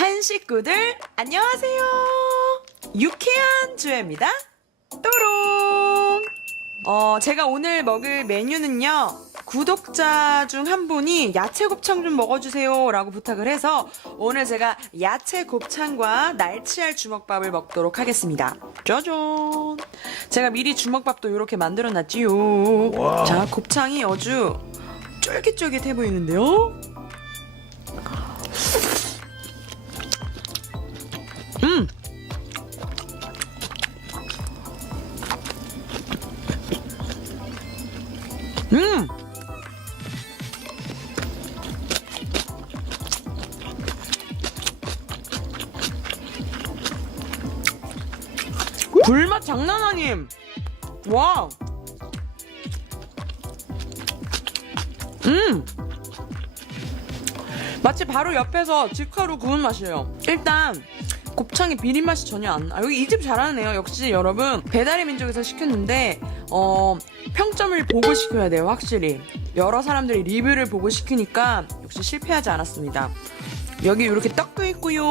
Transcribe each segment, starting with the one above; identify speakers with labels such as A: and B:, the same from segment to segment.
A: 한 식구들 안녕하세요. 유쾌한 주혜입니다. 또롱. 어, 제가 오늘 먹을 메뉴는요. 구독자 중 한 분이 야채 곱창 좀 먹어주세요 라고 부탁을 해서 오늘 제가 야채 곱창과 날치알 주먹밥을 먹도록 하겠습니다. 짜잔! 제가 미리 주먹밥도 이렇게 만들어 놨지요. 자, 곱창이 아주 쫄깃쫄깃해 보이는데요. 불맛 장난 아님! 와! 음! 마치 바로 옆에서 직화로 구운 맛이에요. 일단 곱창의 비린 맛이 전혀 안 나. 여기 이 집 잘하네요. 역시 여러분 배달의 민족에서 시켰는데 어 평점을 보고 시켜야 돼요. 확실히 여러 사람들이 리뷰를 보고 시키니까 역시 실패하지 않았습니다. 여기 이렇게 떡도 있고요.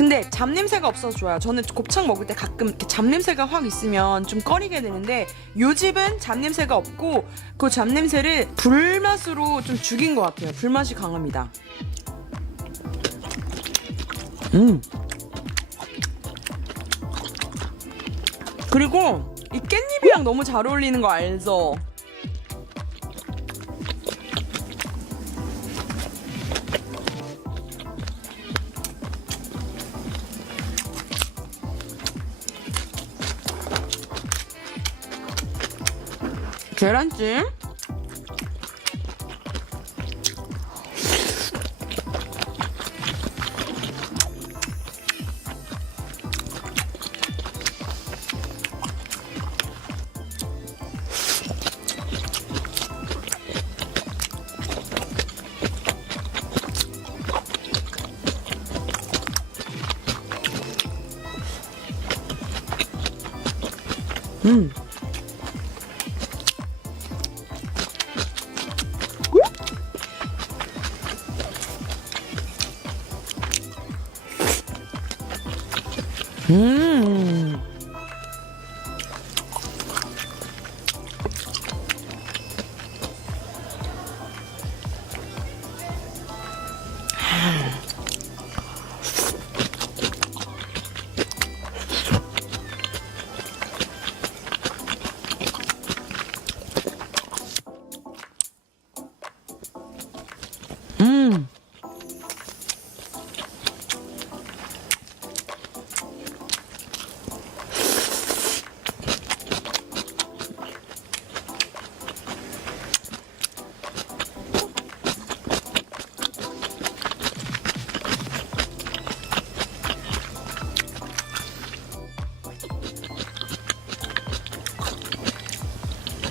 A: 근데 잡냄새가 없어서 좋아요. 저는 곱창 먹을 때 가끔 이렇게 잡냄새가 확 있으면 좀 꺼리게 되는데 요 집은 잡냄새가 없고 그 잡냄새를 불맛으로 좀 죽인 것 같아요. 불맛이 강합니다. 음. 그리고 이 깻잎이랑 너무 잘 어울리는 거 알죠? 계란찜. 음. 음.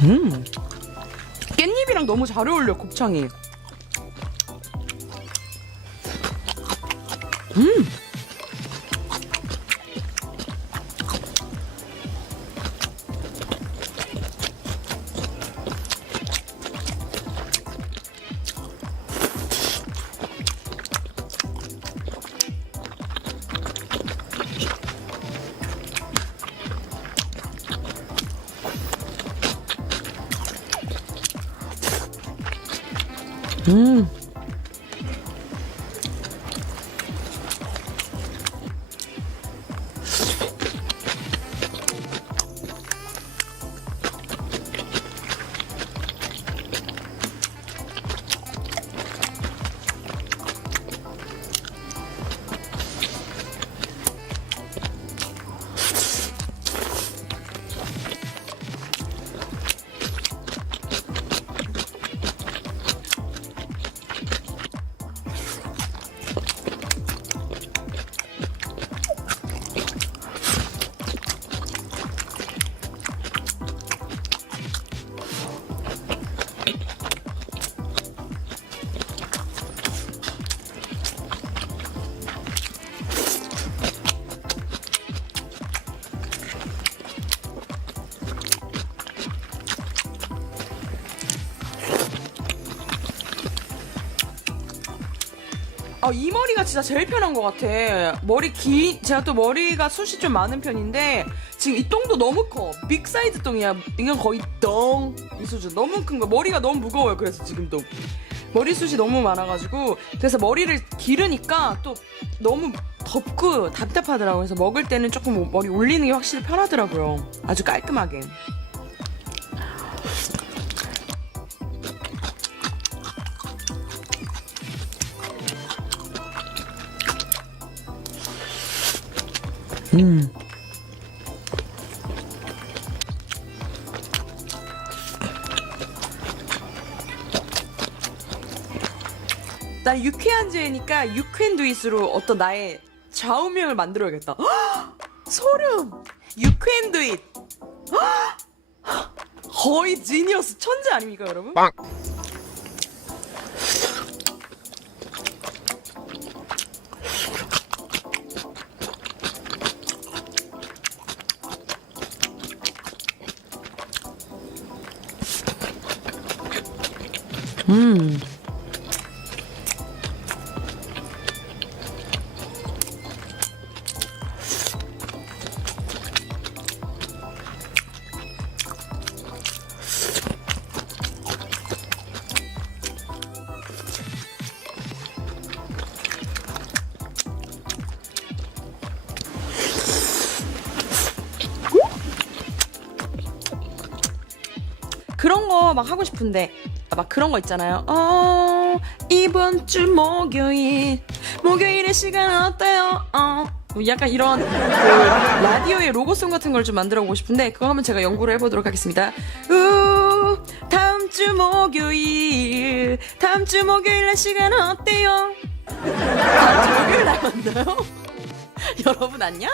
A: 음. 깻잎이랑 너무 잘 어울려 곱창이. 음. 음. 아, 이 머리가 진짜 제일 편한 것 같아. 머리 긴, 제가 또 머리가 숱이 좀 많은 편인데, 지금 이 똥도 너무 커. 빅 사이즈 똥이야. 이건 거의 똥. 이 수준. 너무 큰 거. 머리가 너무 무거워요. 그래서 지금도. 머리숱이 너무 많아가지고, 그래서 머리를 기르니까 또 너무 덥고 답답하더라고요. 그래서 먹을 때는 조금 머리 올리는 게 확실히 편하더라고요. 아주 깔끔하게. 음. 난 유쾌한 죄니까 유쾌앤두잇으로 어떤 나의 좌우명을 만들어야겠다. 헉! 소름! 유쾌앤두잇! 헉! 거의 지니어스 천재 아닙니까, 여러분?
B: 빵.
A: 음. 그런 거 막 하고 싶은데 막 그런 거 있잖아요. 어 이번 주 목요일 목요일의 시간은 어때요? 어 약간 이런 그 라디오의 로고송 같은 걸 좀 만들어 보고 싶은데 그거 한번 제가 연구를 해보도록 하겠습니다. 우 다음 주 목요일 다음 주 목요일의 시간은 어때요? 다음 주 목요일 날 만나요. 여러분 안녕.